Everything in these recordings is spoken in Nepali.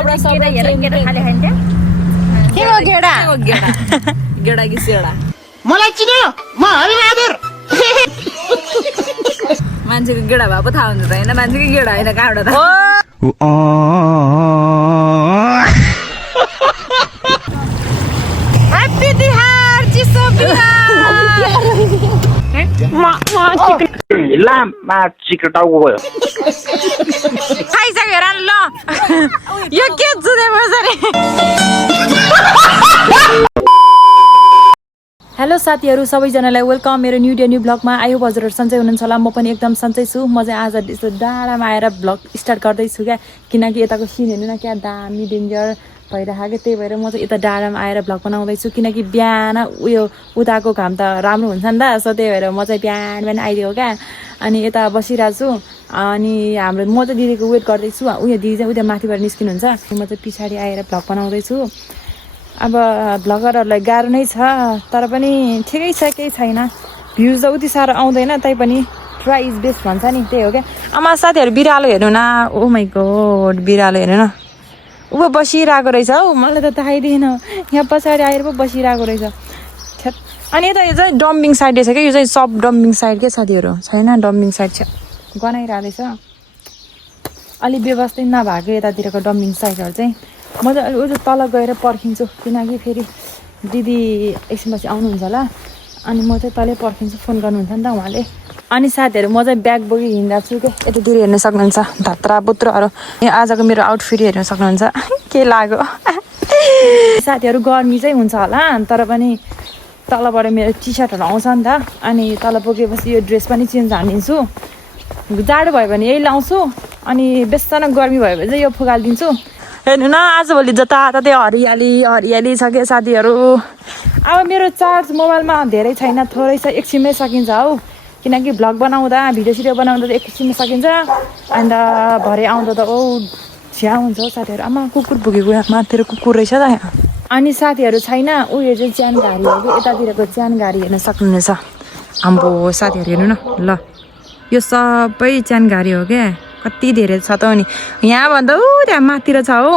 कपडा सबै खाले खान्छ के हो गेडा गेडा कि सेडा मलाई चिन्यो म हरिबहादुर मान्छेको गेडा भए पो थाहा हुन्छ त होइन मान्छेको गेडा होइन कहाँबाट त ह्याप्पी तिहार चिसो लामा चिकन टाउको गयो खाइसक्यो हेर ल यो के जुदे बसरे हेलो साथीहरू सबैजनालाई वेलकम मेरो न्यू डे न्यू ब्लगमा आयो हजुरहरू सन्चै हुनुहुन्छ होला म पनि एकदम सन्चै छु म चाहिँ आज यस्तो डाँडामा आएर ब्लग स्टार्ट गर्दैछु क्या किनकि यताको सिन हेर्नु न क्या दामी डेन्जर भइरहेको त्यही भएर म चाहिँ यता डाँडामा आएर ब्लग बनाउँदैछु किनकि बिहान उयो उताको घाम त राम्रो हुन्छ नि त सो त्यही भएर म चाहिँ बिहान बिहान आइदिएको क्या अनि यता बसिरहेको छु अनि हाम्रो म चाहिँ दिदीको वेट गर्दैछु उयो दिदी चाहिँ उता माथिबाट निस्किनुहुन्छ म चाहिँ पछाडि आएर भ्लग बनाउँदैछु अब भ्लगरहरूलाई गाह्रो नै छ तर पनि ठिकै छ केही छैन भ्युज त उति साह्रो आउँदैन तैपनि ट्राई इज बेस्ट भन्छ नि त्यही हो क्या आमा साथीहरू बिरालो हेर्नु न ओ माइ गॉड बिरालो हेर्नु न ऊ बसिरहेको रहेछ हौ मलाई त थाहै दिएन यहाँ पछाडि आएर पो बसिरहेको रहेछ अनि यता यो चाहिँ डम्बिङ साइड रहेछ क्या यो चाहिँ सब डम्बिङ साइड के साथीहरू छैन डम्बिङ साइड छ गनाइरहेको रहेछ अलिक व्यवस्थित नभएको यतातिरको डम्बिङ साइडहरू चाहिँ म चाहिँ उयो तल गएर पर्खिन्छु किनकि फेरि दिदी एकछिनपछि आउनुहुन्छ होला अनि म चाहिँ तलै पर्खिन्छु फोन गर्नुहुन्छ नि त उहाँले अनि साथीहरू म चाहिँ ब्याग बोकी हिँड्दा छु क्या यतातिर हेर्न सक्नुहुन्छ धात्रा बुत्रोहरू यहाँ आजको मेरो आउटफिट हेर्न सक्नुहुन्छ के लाग्यो साथीहरू गर्मी चाहिँ हुन्छ होला तर पनि तलबाट मेरो टी सर्टहरू आउँछ नि त अनि तल बोकेपछि यो ड्रेस पनि चेन्ज हानिदिन्छु जाडो भयो भने यही लाउँछु अनि बेसना गर्मी भयो भने चाहिँ यो फुगालिदिन्छु हेर्नु न आजभोलि जताततै हरियाली हरियाली छ क्या साथीहरू अब मेरो चार्ज मोबाइलमा धेरै छैन थोरै छ एकछिनमै सकिन्छ हौ किनकि भ्लग बनाउँदा भिडियो सिडियो बनाउँदा त एकछिनमा सकिन्छ अन्त भरे आउँदा त छ्या हुन्छ हौ साथीहरू आमा कुकुर पुगेको माथितिर कुकुर रहेछ त यहाँ अनि साथीहरू छैन उयो चाहिँ च्यान गाडी हो कि यतातिरको च्यान गाडी हेर्न सक्नुहुनेछ आम्बो साथीहरू हेर्नु न ल यो सबै च्यान गाडी हो क्या कति धेरै छ त अनि यहाँभन्दा त्यहाँ माथितिर छ हो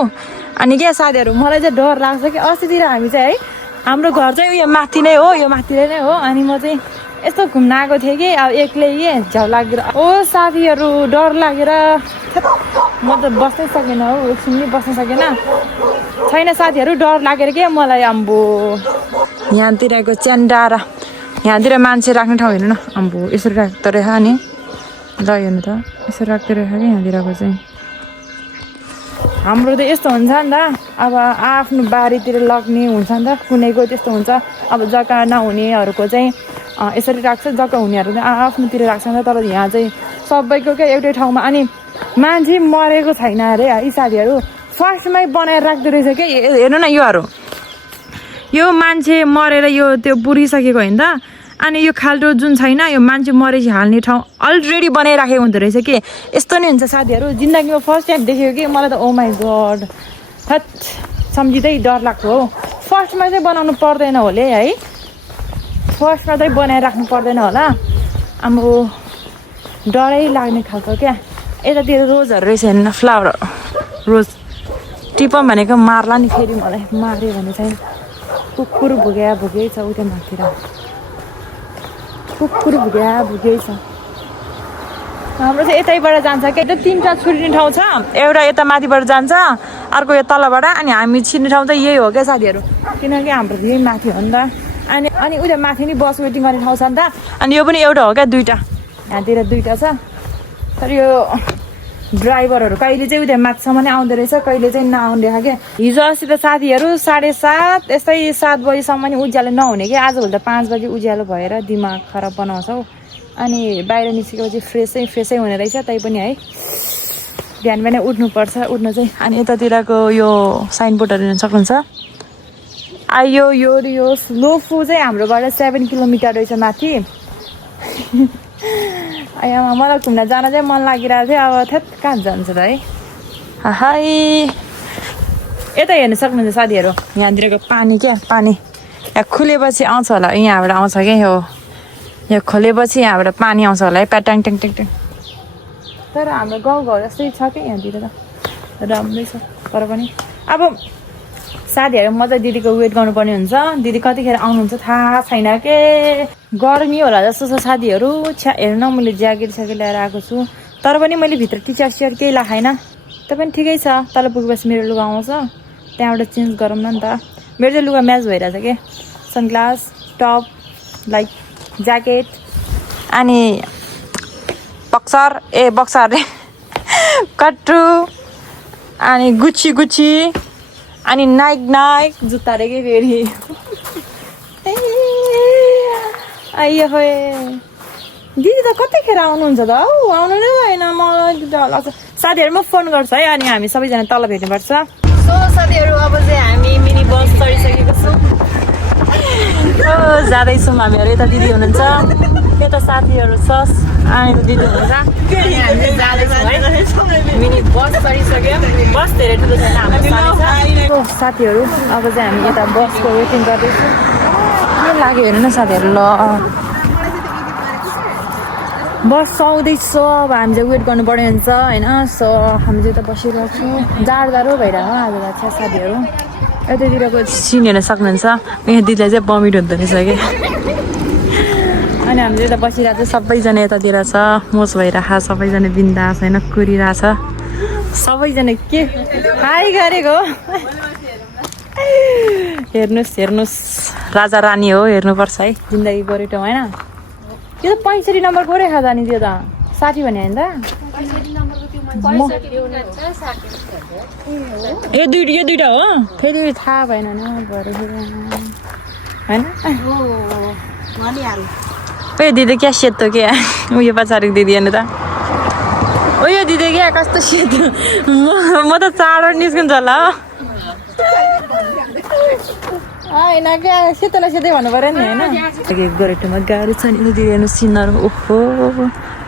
अनि क्या साथीहरू मलाई चाहिँ डर लाग्छ कि अस्तितिर हामी चाहिँ है हाम्रो घर चाहिँ उयो माथि नै हो यो माथितिर नै हो अनि म चाहिँ यस्तो घुम्न आएको थिएँ कि अब एक्लै के झ्याउ लागेर ओ साथीहरू डर लागेर म त बस्नै सकेन हौ एकछिन पनि बस्न सकेन छैन साथीहरू डर लागेर के मलाई अम्बो यहाँतिरको च्यान्डारा यहाँतिर मान्छे राख्ने ठाउँ हेर्नु न अम्बो यसरी राख्दो रहेछ नि ल हेर्नु त यसरी राख्दो रहेछ कि यहाँतिरको चाहिँ हाम्रो त यस्तो हुन्छ नि त अब आफ्नो बारीतिर लग्ने हुन्छ नि त कुनैको त्यस्तो हुन्छ अब जग्गा नहुनेहरूको चाहिँ यसरी राख्छ जग्गा हुनेहरू चाहिँ आफ्नोतिर राख्छ नि त तर यहाँ चाहिँ सबैको क्या एउटै ठाउँमा अनि मान्छे मरेको छैन अरे यी साथीहरू फर्स्टमै बनाएर राख्दो रहेछ क्या हेर्नु न यो मान्छे मरेर यो त्यो बुढिसकेको होइन त अनि यो खाल्टो जुन छैन यो मान्छे मरेपछि हाल्ने ठाउँ अलरेडी बनाइराखेको हुँदो रहेछ कि यस्तो नै हुन्छ साथीहरू जिन्दगीमा फर्स्ट टाइम देखेको कि मलाई त ओ माई गड थट सम्झिँदै डर लाग्छ हो फर्स्टमा चाहिँ बनाउनु पर्दैन होला है फर्स्टमा चाहिँ बनाएर राख्नु पर्दैन होला अब डरै लाग्ने खालको क्या यतातिर रोजहरू रहेछ हेर्नु न फ्लावर रोज टिपम भनेको मार्ला नि फेरि मलाई मार्यो भने चाहिँ कुकुर भुगै छ उता माथितिर कुकुर भुगै छ हाम्रो चाहिँ यतैबाट जान्छ क्या तिनवटा छुट्ने ठाउँ छ एउटा यता माथिबाट जान्छ अर्को यो तलबाट अनि हामी छिर्ने ठाउँ चाहिँ यही हो क्या साथीहरू किनकि हाम्रो यही माथि हो नि त अनि उता माथि नै बस वेटिङ गर्ने ठाउँ छ नि त अनि यो पनि एउटा हो क्या दुईवटा यहाँतिर दुईवटा छ तर यो ड्राइभरहरू कहिले चाहिँ उता माथिसम्म नै आउँदो रहेछ कहिले चाहिँ नआउने क्या हिजो अस्ति त साथीहरू 7:30 यस्तै 7 बजीसम्म नि उज्यालो नहुने कि आजभोलि त 5 बजी उज्यालो भएर दिमाग खराब बनाउँछ हौ अनि बाहिर निस्केपछि फ्रेसै हुने रहेछ तैपनि है बिहान बिहानै उठ्नुपर्छ उठ्नु चाहिँ अनि यतातिरको यो साइनबोर्डहरू हेर्न सक्नुहुन्छ यो लोफु चाहिँ हाम्रोबाट 7 किलोमिटर रहेछ माथि मलाई घुम्न जान चाहिँ मन लागिरहेको थियो अब थेत कहाँ जान्छ त है हाई यता हेर्न सक्नुहुन्छ साथीहरू यहाँतिरको पानी क्या पानी यहाँ खुलेपछि आउँछ होला यहाँबाट आउँछ क्या यो खोलेपछि यहाँबाट पानी आउँछ होला है प्याट्याङ ट्याङ ट्याङ ट्याङ तर हाम्रो गाउँघर जस्तै छ क्या यहाँतिर त राम्रै छ तर पनि अब साथीहरू म त दिदीको वेट गर्नुपर्ने हुन्छ दिदी कतिखेर आउनुहुन्छ थाहा छैन के गर्मी होला जस्तो छ साथीहरू छ्या हेर्नु न मैले ज्याकेट स्याकेट ल्याएर आएको छु तर पनि मैले भित्र टी सर्ट सियर केही लगाएन त्यो पनि ठिकै छ तल पुगेपछि मेरो लुगा आउँछ त्यहाँबाट चेन्ज गरौँ न त मेरो चाहिँ लुगा म्याच भइरहेछ के सनग्लास टप लाइक ज्याकेट अनि बक्सर रे कट्टु अनि गुच्ची अनि नाइक जुत्ता रे के फेरि आइयो खोइ दिदी त कतिखेर आउनुहुन्छ त हौ आउनु नै भएन मलाई डर लाग्छ साथीहरू म फोन गर्छु है अनि हामी सबैजना तल भेट्नुपर्छ सो साथीहरू अब चाहिँ हामी मिनी बस चढिसकेको छौँ जाँदैछौँ हामीहरू यता दिदी हुनुहुन्छ यता साथीहरू छ अनि दिदी हुनुहुन्छ हामी जाँदैछौँ है मिनी बस चढिसक्यौँ बस धेरै ठुलो छैन हाम्रो साथीहरू अब चाहिँ हामी यता बसको वेटिङ गर्दैछौँ के लाग्यो हेर्नु न साथीहरू ल बस आउँदैछ अब हामी चाहिँ वेट गर्नुपर्ने हुन्छ होइन सो हामी चाहिँ यता बसिरहेको छौँ जाडो भइरहेको आज छ साथीहरू यतातिरको सिन हेर्न सक्नुहुन्छ यहाँ दिदीलाई चाहिँ बमिट हुँदो रहेछ कि अनि हामी चाहिँ यता बसिरहेको छ सबैजना यतातिर छ मोस भइरहेको सबैजना बिन्दास होइन कुरिरहेछ सबैजना के हाई गरेको हेर्नुहोस् राजा रानी हो हेर्नुपर्छ है जिन्दगी गोरेटो होइन त्यो त 65 नम्बर को रेखा जाने त्यो त 60 भने होइन त यो दुईटा हो फेरि थाहा भएन न होइन ओ दिदी क्या सेतो क्या उयो पछाडिको दिदी हेर्नु त उयो दिदी क्या कस्तो सेतो म त चाँडो निस्किन्छ होला होइन क्या सेतोलाई सेतै भन्नु पऱ्यो नि होइन गोरेटोमा गाडी छ नि दिदी हेर्नु सिनहरू ओहो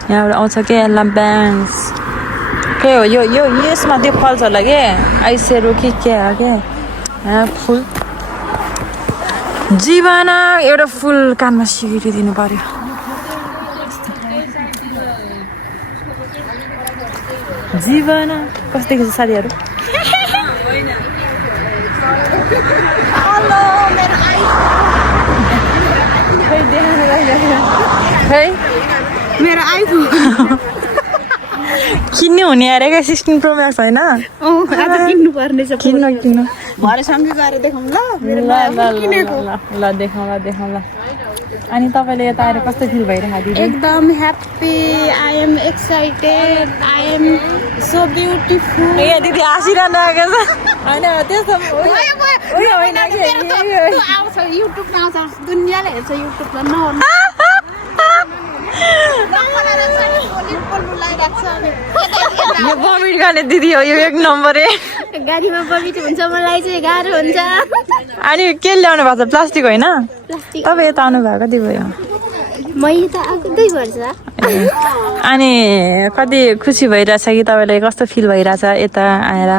यहाँबाट आउँछ के ब्याङ्स के हो यो यसमा त्यो फल्छ होला के आइसेरो कि के हो के फुल जीवना एउटा फुल कानमा सिकिदिनु पर्यो जीवना कस्तो देख्छ साथीहरू मेरो आइफोन किन्नु हुने अरे क्या 16 प्रो म्याक्स होइन किन्नु पर्ने छ किन्नु भरे सम्झिएर देखाउँ ल देखाउँला अनि तपाईँले यता आएर कस्तो फिल भइरहेको दिदी एकदम happy I am excited I am so beautiful ए दिदी हाँसिरहनु आएको छ होइन त्यस्तो उयो होइन आउँछ युट्युबमा आउँछ दुनियाँले हेर्छ युट्युबमा यो बमिट गर्ने दिदी हो यो 1 नम्बर गाडीमा बमिट हुन्छ मलाई चाहिँ गाह्रो हुन्छ अनि के ल्याउनु भएको छ प्लास्टिक होइन तपाईँ यता आउनु भएको कति भयो मैले त आएको 2 वर्ष अनि कति खुसी भइरहेछ कि तपाईँलाई कस्तो फिल भइरहेछ यता आएर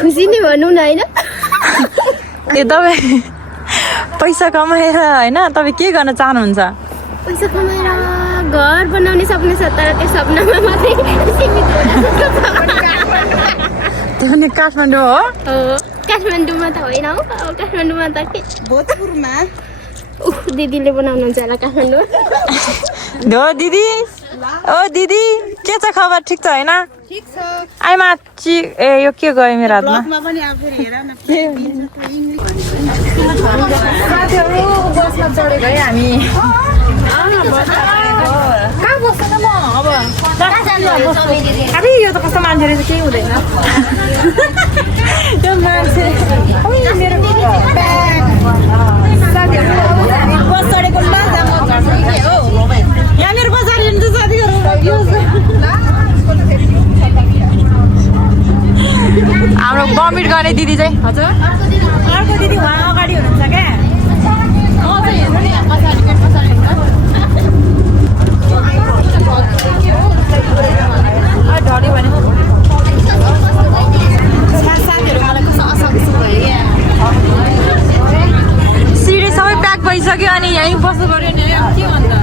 खुसी नै भनौँ न होइन ए तपाईँ पैसा कमाएर होइन तपाईँ के गर्न चाहनुहुन्छ पैसा कमाएर घर बनाउने सपना छ तर त्यो सपनामा मात्रै त्यो पनि काठमाडौँ हो काठमाडौँमा त होइन हौ काठमाडौँमा त के भोजपुरमा दिदीले बनाउनुहुन्छ होला काठमाडौँ हो दिदी ओ दिदी के छ खबर ठिक छ होइन ठिक छ आइमा ए यो के गयो मेरो हातमा पनि अब फेरि हेर न साथीहरू बसमा चढेको है हामी कहाँ बस्छ त म अब अरे यो त कस्तो मान्छे रहेछ केही हुँदैन त्यो मान्छे मेरो साथीहरू बस चढेको यहाँनिर बस चढेको छ साथीहरू हाम्रो बमिट गर्ने दिदी चाहिँ हजुर अर्को दिदी उहाँ अगाडि हुनुहुन्छ क्या ढल्यो भने साथीहरू मलाई कस्तो असक्स भयो सिडी सबै प्याक भइसक्यो अनि यहीँ बस्नु पऱ्यो नि के भन्दा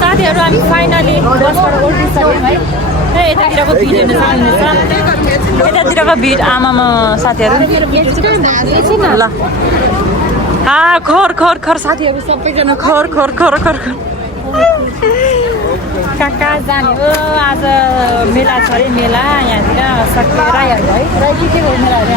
साथीहरू हामी फाइनली बसबाट उल्टिसक्यौँ है यतातिरको भिड हेर्न सक्नुहुनेछ यतातिरको भिड आमामा साथीहरू ल खर खर खर साथीहरू सबैजना खर खर खर खर कहाँ जाने हो आज मेला छ अरे मेला यहाँतिर सके राईहरू है राई के हो मेलाहरू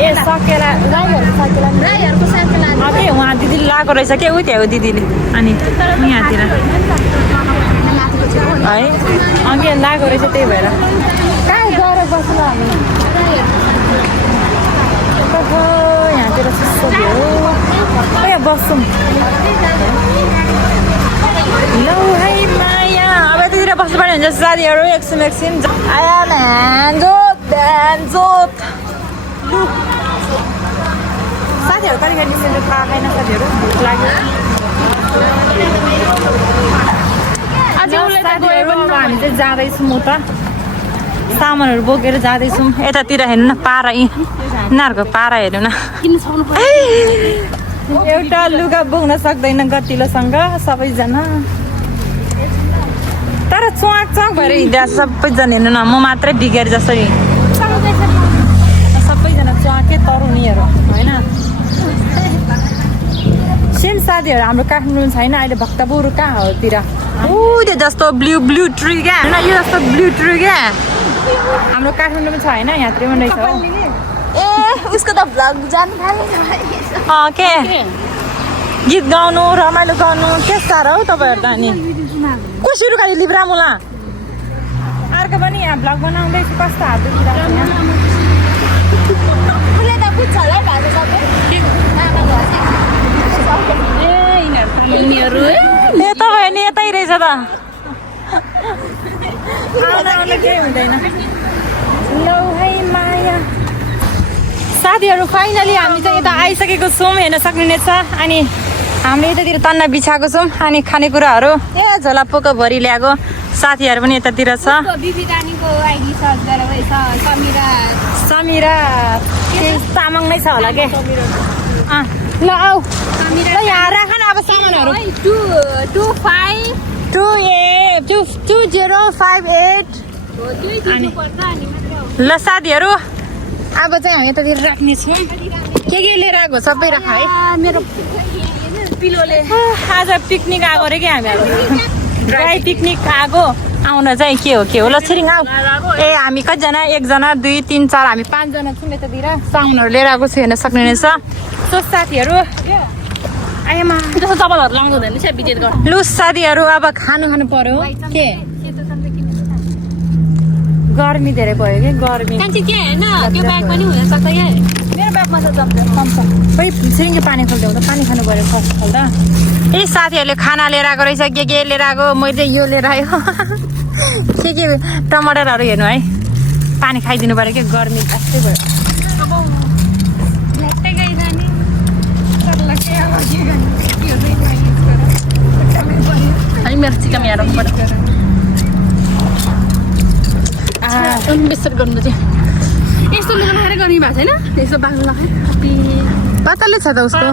ए सकेला राईहरूको सकेला अझै उहाँ दिदीले लगाएको रहेछ के उ त्यहाँ हो दिदीले अनि यहाँतिर है अघि लगाएको रहेछ त्यही भएर कहाँ गएर बस्नु हामी यहाँतिर चिसो भयो यहाँ बस्छौँ लौ है माया अब यतातिर बस्नुपर्ने हुन्छ साथीहरू एकछिन आया जोत साथीहरू कहिले कहिले निस्किनु थाहा छैन साथीहरू भोक लाग्यो साथीहरू अब हामी चाहिँ जाँदैछौँ म त सामानहरू बोकेर जाँदैछौँ यतातिर हेर्नु न पारा यिनीहरूको पारा हेर्नु न एउटा लुगा बोक्न सक्दैन गतिलोसँग सबैजना तर चुवाक चुवाक भएर हिँड्दा सबैजना हेर्नु न म मात्रै बिगार जसरी सबैजना चुवाकै तरुनीहरू होइन सेम साथीहरू हाम्रो काठमाडौँ छैन अहिले भक्तपुर कहाँहरूतिर त्यो जस्तो ब्लू ट्री क्या होइन यो जस्तो ब्लू ट्री क्या हाम्रो काठमाडौँमा छ होइन यहाँतिर पनि रहेछ हो ए उसको त भ्लग जानु थाल्यो के गीत गाउनु रमाइलो गर्नु के साह्रो हौ तपाईँहरू त अनि कसरी खालि लिब्रामुला अर्को पनि यहाँ भ्लग बनाउँदैछु कस्तो हात उसले त बुझ्छ होला भाषा सबै तपाईँ नि यतै रहेछ त केही हुँदैन लौ है माया साथीहरू फाइनली हामी चाहिँ यता आइसकेको छौँ हेर्न सक्नुहुनेछ अनि हामीले यतातिर तन्ना बिछाएको छौँ अनि खानेकुराहरू झोला पोको भरि ल्याएको साथीहरू पनि यतातिर छ समिरा तामाङ नै छ होला के ल आऊ यहाँ राख न अब सामानहरू 2058 ल साथीहरू अब चाहिँ हामी यतातिर राख्नेछौँ के लिएर आएको सबै राख है मेरो पिलोले आज पिकनिक आएको अरे क्या हामीहरू ड्राई पिकनिक आएको आउन चाहिँ के हो ल छिरिङ आऊ ए हामी कतिजना 1 जना 2 3 4 हामी 5 जना छौँ यतातिर सामानहरू लिएर आएको छु हेर्न सक्नुहुनेछ सो साथीहरू आएमा जस्तो चप्पलहरू लाउँदो हुँदैन लु साथीहरू अब खानु पर्यो के गर्मी धेरै भयो कि गर्मी त्यो ब्याग पनि हुन सक्छ क्या मेरो ब्यागमा त चम्छ खै सिरिङ पानी खोल्दै हुँदा पानी खानु पऱ्यो फर्स्ट खोल्दा ए साथीहरूले खाना लिएर आएको रहेछ के लिएर आएको मैले यो लिएर आयो के टमाटरहरू हेर्नु है पानी खाइदिनु पऱ्यो कि गर्मी यस्तै भयो मेरो चिकन यहाँ राख्नु पर्छ बेसर गर्नु चाहिँ यस्तो लुगा लगाएर गर्मी भएको छैन यस्तो बाक्लो लगाएर पातलो छ त उसको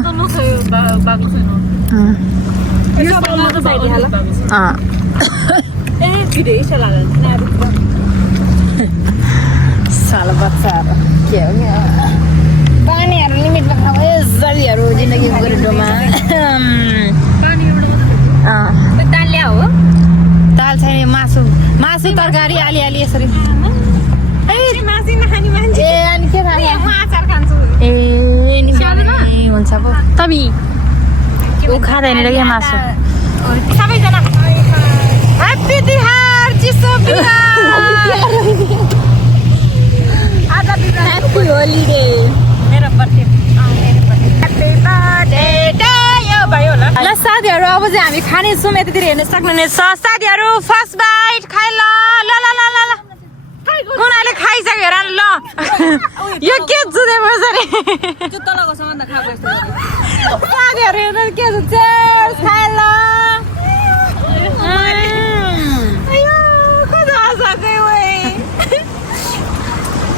साल बच्चाहरू के हो पानीहरू लिमिटमा खाऊ जलीहरू जिन्दगी गोरेटोमा दाल ल्या हो दाल छैन मासु तरकारी अलि यसरी ए अनि के खाने ए हुन्छ पो तमी ऊ खाँदैन र के मासु सबैजना ह्याप्पी तिहार चिसो आज ह्याप्पी होलिडे मेरो बर्थडे ल साथीहरू अब चाहिँ हामी खानेछौँ यतातिर हेर्न सक्नुहुनेछ साथीहरू फर्स्ट बाइट खाइ ल उनीहरूले खाइसक्यो हेर ल यो के जुधे भएछ नि साथीहरू हेर्नु के जुन्छ खाइ ल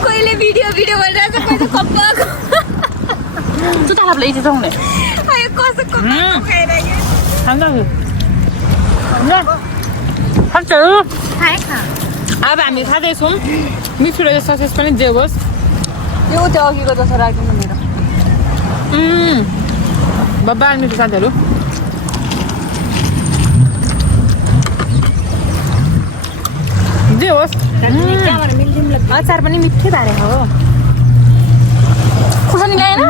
कोहीले भिडियो भइरहेको छ कोही त जुत्ता खाप्ले इति जाउने कसो खान्छ साथीहरू खाए खा अब हामी खाँदैछौँ मिठो रहेछ ससेज पनि जे होस् त्यो अघिको जस्तो राख्नु मेरो बब्बाल मिठो साथीहरू जे होस् अचार पनि मिठै पारेको हो खुर्सानी ल्याएन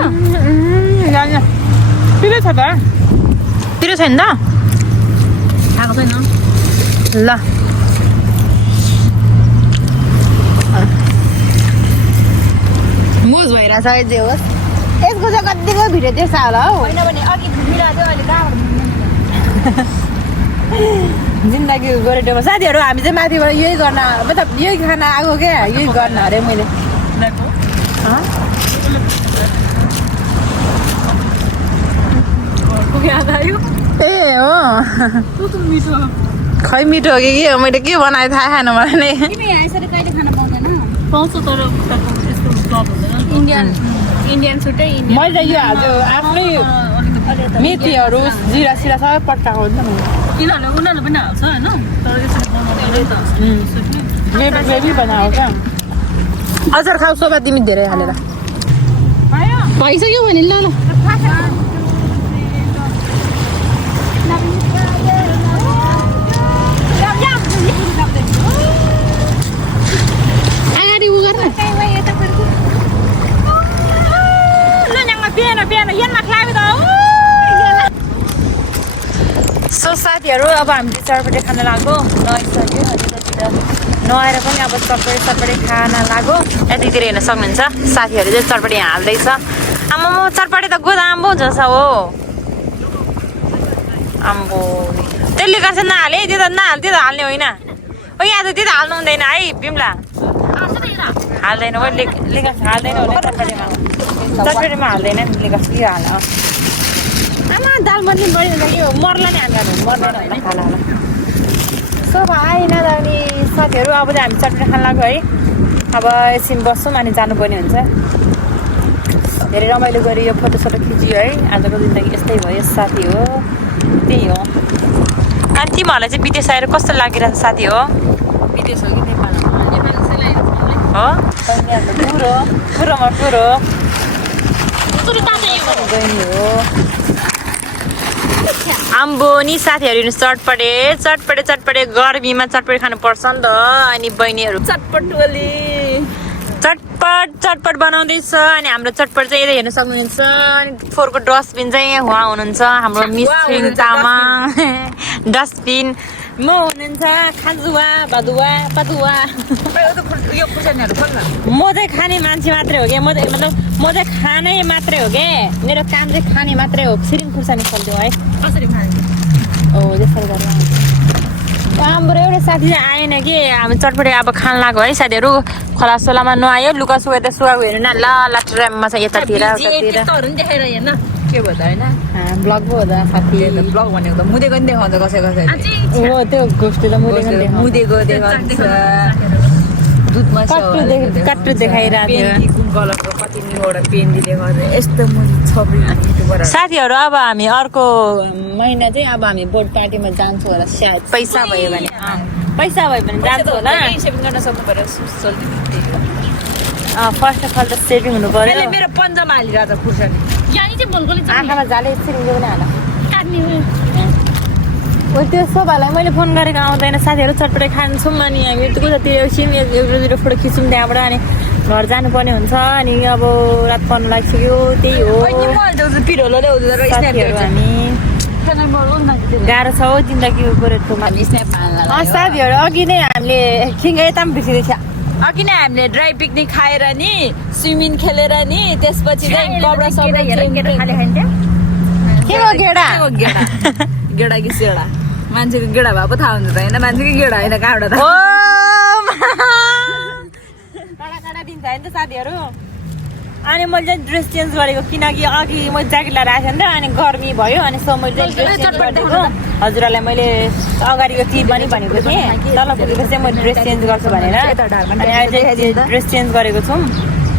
पिरो छ त पिरो छैन त खाएको छैन ल मुज भइरहेछ है जे होस् यसको चाहिँ कतिको भिडियो देख्छ होला हौ होइन भने अघि घुमिरहेको थियो अहिले कहाँबाट जिन्दगी गोरेटोमा साथीहरू हामी चाहिँ माथिबाट यही गर्न मतलब यही खाना आएको क्या यही गर्न अरे मैले ए हो खै मिठो हो कि के हो मैले के बनाएँ थाहा खाएन मलाई नै पाउँछ तर इन्डियन छुट्टै मैले यो आज आफ्नै मेथीहरू जिरा सिरा सबै पट्टाएको हुन्छ नि उनीहरूले पनि हाल्छ होइन तर यसरी ग्रेभी बनाएको क्या अचार खाऊ सोभा तिमी धेरै हालेर भइसक्यो भने ल अगाडि उ गर्न सो साथीहरू अब हामीले चटपटे खान लाग्यो नुहाइसक्यो अनि यतातिर नुहाएर पनि अब चटपटे खान लाग्यो यतितिर हेर्न सक्नुहुन्छ साथीहरू चाहिँ चटपटे हाल्दैछ आम्मा म चटपटे त गोदाम्बो जस्तो हो आम्बो त्यसले गर्छ नहाले त्यो त नहाल त्यो त हाल्ने होइन ओ यहाँ त त्यो त हाल्नु हुँदैन है बिमला हाल्दैन हो लेखा हाल्दैन होला चटपटेमा हाल्दैन नि लेखा के हाल आमा दाल पनि बढी हुन्छ कि मर्ला नि हाल्नु मर्दैन होइन खाला होला सो भाइ नजाने साथीहरू अब चाहिँ हामी चटपटे खान लाग्यो है अब एकछिन बस्छौँ अनि जानुपर्ने हुन्छ धेरै रमाइलो गरी यो फोटोसोटो खिच्यो है आजको जिन्दगी यस्तै भयो साथी हो त्यही हो अनि तिमीहरूलाई चाहिँ विदेश आएर कस्तो लागिरहेको साथी हो विदेश हो कि नेपाल हो पुरोमा पुरो बहिनी हो आम्बो नि साथीहरू चटपटे गर्मीमा चटपटे खानुपर्छ नि त अनि बहिनीहरू चटपट बनाउँदैछ अनि हाम्रो चटपट चाहिँ यता हेर्न सक्नुहुन्छ अनि फोहोरको डस्टबिन चाहिँ उहाँ हुनुहुन्छ हाम्रो मिस छिरिङ तामाङ डस्टबिन म हुनुहुन्छ खाजुवा भदुवा पदुवा यो खुर्सानीहरू खोल्न म चाहिँ खाने मान्छे मात्रै हो क्या म चाहिँ खाने मात्रै हो क्या मेरो काम चाहिँ खाने मात्रै हो छिरिङ खुर्सानी खोलिदिउँ है कसरी खाने हो त्यसरी गरेर हाम्रो एउटा साथी चाहिँ आएन कि हामी चटपटे अब खान लाग्यो है साथीहरू खोला सोलामा नुहायो लुगा सुगा त सुगाएको हेर्नु न ल ट्राममा छ यतातिर देखाएर हेर्न के भयो त होइन ब्लग पो हो त साथी ब्लग भनेको त मुदेको नि देखाउँछ कसै हो त्यो गोष्ठी त मुदेको देखाउँछ दुधमा काट्टु देखाइरहेको थियो कुन कलरको कति निवटा पेन्डी देखाउँछ यस्तो मुदी छब्री साथीहरू अब हामी अर्को महिना चाहिँ अब हामी बोर्ड पार्टीमा जान्छौँ होला सायद पैसा भयो भने जान्छौँ होला सेभिङ गर्न सक्नु पर्यो फर्स्ट अफ अल त सेभिङ हुनु पर्यो मेरो पन्जामा हालिरहेको छ खुर्सानी आँखामा जाले छिरिङ पनि हाल काट्ने हो त्यो सोभालाई मैले फोन गरेको आउँदैन साथीहरू चटपटे खान्छौँ अनि हामी उतातिर एकछिन एउटातिर फोटो खिच्यौँ त्यहाँबाट अनि घर जानुपर्ने हुन्छ अनि अब रात पर्नु लागिसक्यो त्यही हो साथीहरू हामी गाह्रो छ हो जिन्दगी गोरेटोमा साथीहरू अघि नै हामीले खिङ्गा यता पनि बिर्सिँदैछ अघि नै हामीले ड्राई पिकनिक खाएर नि स्विमिङ खेलेर नि त्यसपछि चाहिँ कपडा सबै के हो गेडा गेडा कि सेडा मान्छेको गेडा भए पो थाहा हुन्छ त होइन मान्छेको गेडा होइन कहाँबाट ओ टाढा दिन्छ होइन त साथीहरू अनि मैले चाहिँ ड्रेस चेन्ज गरेको किनकि अघि मैले ज्याकेट लगाएर आएको थिएँ नि त अनि गर्मी भयो अनि सो मैले चाहिँ ड्रेस चेन्ज गरिदिएको हजुरहरूलाई मैले अगाडिको क्लिप पनि भनेको थिएँ तल पुगेपछि चाहिँ म ड्रेस चेन्ज गर्छु भनेर अनि अहिले चाहिँ ड्रेस चेन्ज गरेको छौँ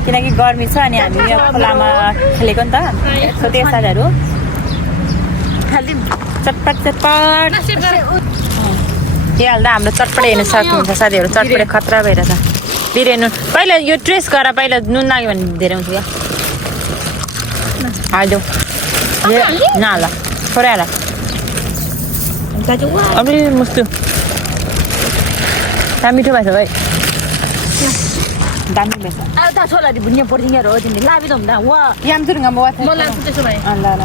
किनकि गर्मी छ अनि हामी यहाँ खोलामा खेलेको नि त सो त्यही साथीहरू चटपट हाल्दा हाम्रो चटपटे हेर्नु सक्नुहुन्छ साथीहरू चटपटे खतरा भएर छ बिरेनु पहिला यो ट्रेस गरेर पहिला नुन लाग्यो भने धेरै हुन्छ क्या हाल्देऊ नहाल थोरै हाल अलि मुस्तु मिठो भएछ भाइ दामी भएछ अब त छोला दि भुन्ने पर्छ यार हो तिमीले लाबि त हुँदा वा याम सुरुङ म वाथ म लाग्छु त्यसो भए ल ल ल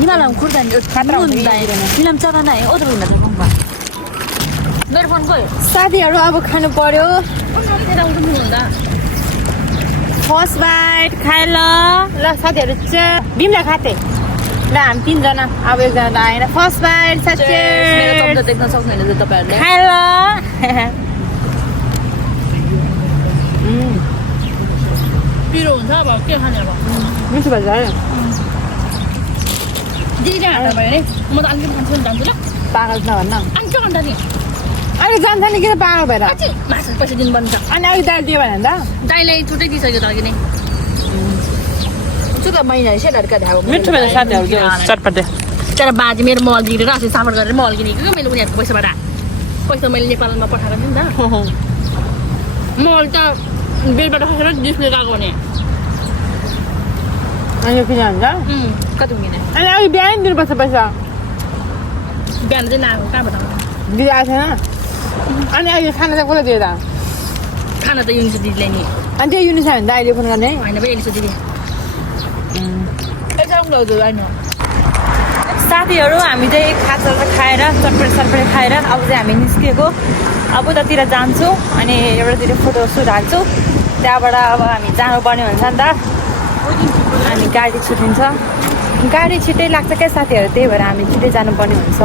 निमाला खुर्दा नि खतरा हुन्छ निलाम चना नै ओदर हुँदा त मम्मा मेरो फोन गयो साथीहरू अब खानु पर्यो हुँदा फर्स्ट बाइट खाए ल साथीहरू बिमलाई खाते ल हामी 3 जना अब एकजना त आएन फर्स्ट बाइट साथी मेरो कम्प्युटर देख्न सक्नुहुन्न त तपाईहरुले खाए ल पिरो हुन्छ अब के खाने अब मिठो भएछ है दिदी हाल्दा भयो नि म त अलिकति खान्छु नि जान्छु ल पागल छ भन्न अनि के अन्त नि अहिले जान्छ नि किन पागल भएर अझै मासु पैसा दिनुपर्ने छ अनि अहिले दाल दियो भने त दाइलाई छुट्टै दिइसक्यो त अघि नै चुला महिना सेलहरुका धागो मिठो भएछ साथीहरू चटपटे तर बाजे मेरो मल दिएर अस्ति साफर गरेर मल किनेको क्या मैले उनीहरूको पैसाबाट पैसा मैले नेपालमा पठाएको थिएँ नि त मल त बेलबाट खसेर डिस्प्ले गएको भने अनि यो किन हुन्छ कति किने अनि अहिले बिहान दिनुपर्छ पैसा बिहान चाहिँ नआएको कहाँबाट आउँछ दिदी आएको छैन अनि अहिले खाना चाहिँ कसले दियो त खाना त युनिस दिदीलाई नि अनि त्यो युनिस छ भने त अहिले फोन गर्ने होइन भाइ एलिसा दिदी साथीहरू हामी चाहिँ खाजा खाएर चटपटे खाएर अब चाहिँ हामी निस्किएको अब उतातिर जान्छौँ अनि एउटातिर फोटो सुट हाल्छु त्यहाँबाट अब हामी जानुपर्ने हुन्छ नि त अनि गाडी छुटिन्छ गाडी छिट्टै लाग्छ क्या साथीहरू त्यही भएर हामी छिट्टै जानुपर्ने हुन्छ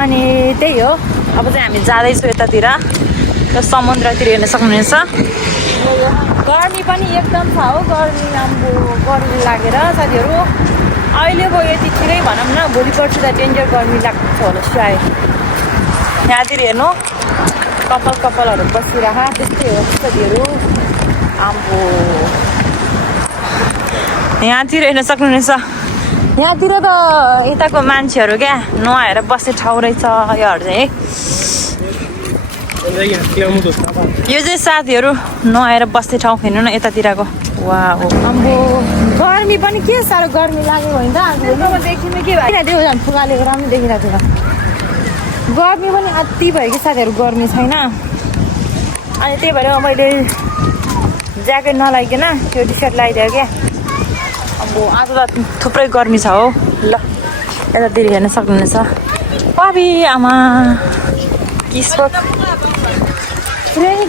अनि त्यही हो अब चाहिँ हामी जाँदैछौँ यतातिर त्यो समुद्रतिर हेर्न सक्नुहुनेछ गर्मी पनि एकदम छ हो गर्मी आम्बो गर्मी लागेर साथीहरू अहिले भयो यतिखेरै भनौँ न भोलि पर्सि त डेन्जर गर्मी लाग्छ होला सायद यहाँतिर हेर्नु कपालहरू बसिरह त्यस्तै हो साथीहरू आम्बो यहाँतिर हेर्न सक्नुहुनेछ यहाँतिर त यताको मान्छेहरू क्या नुहाएर बस्ने ठाउँ रहेछ योहरू चाहिँ यो चाहिँ साथीहरू नुहाएर बस्ने ठाउँ हेर्नु न यतातिरको वा हो आम्बो गर्मी पनि के साह्रो गर्मी लाग्यो भने त देखिनु के भइरहेको थियो फुगाले राम्रो देखिरहेको थियो गर्मी पनि अति भयो कि साथीहरू गर्मी छैन अनि त्यही भएर मैले ज्याकेट नलाइकन त्यो टी सर्ट लगाइदियो क्या अब आज त थुप्रै गर्मी छ हो ल यतातिर हेर्न सक्नुहुनेछ पाबी आमा किसको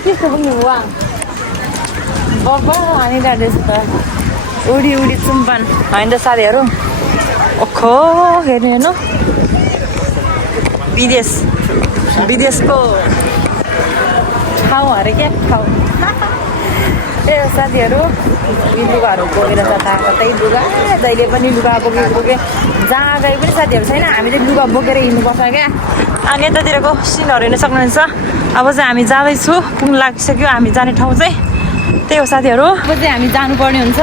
किसको पनि वा बाबा हानिरहेको रहेछ त उडी चुम्पन होइन त साथीहरू ओखो हेर्नु हेर्नु विदेशको ठाउँ अरे क्या ठाउँ ए साथीहरू लुगाहरू बोकेर कतै लुगा जहिले पनि लुगा बोके जहाँ गए पनि साथीहरू छैन हामी चाहिँ लुगा बोकेर हिँड्नुपर्छ क्या अनि यतातिरको सिनहरू हेर्न सक्नुहुन्छ अब चाहिँ हामी जाँदैछु पुग्नु लागिसक्यो हामी जाने ठाउँ चाहिँ त्यही हो साथीहरू अब चाहिँ हामी जानुपर्ने हुन्छ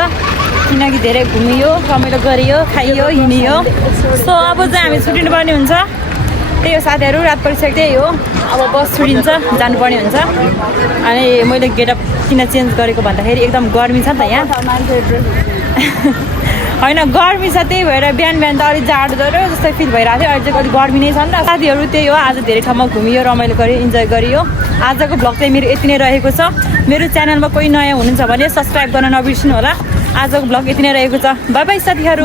किनकि धेरै घुमियो रमाइलो गरियो खाइयो हिँडियो सो अब चाहिँ हामी छुट्टिनु पर्ने हुन्छ त्यही हो साथीहरू रात परिसक्यो त्यही हो अब बस छुटिन्छ जानुपर्ने हुन्छ अनि मैले गेटअप किन चेन्ज गरेको भन्दाखेरि एकदम गर्मी छ नि त यहाँ होइन गर्मी छ त्यही भएर बिहान त अलिक जाडो जस्तै फिल भइरहेको थियो अहिले चाहिँ अलिक गर्मी नै छ नि त साथीहरू त्यही हो आज धेरै ठाउँमा घुमियो रमाइलो गऱ्यो इन्जोय गरियो आजको भ्लग चाहिँ मेरो यति नै रहेको छ मेरो च्यानलमा कोही नयाँ हुनुहुन्छ भने सब्सक्राइब गर्न नबिर्सिनु होला आजको भ्लग यति नै रहेको छ बाई बाई साथीहरू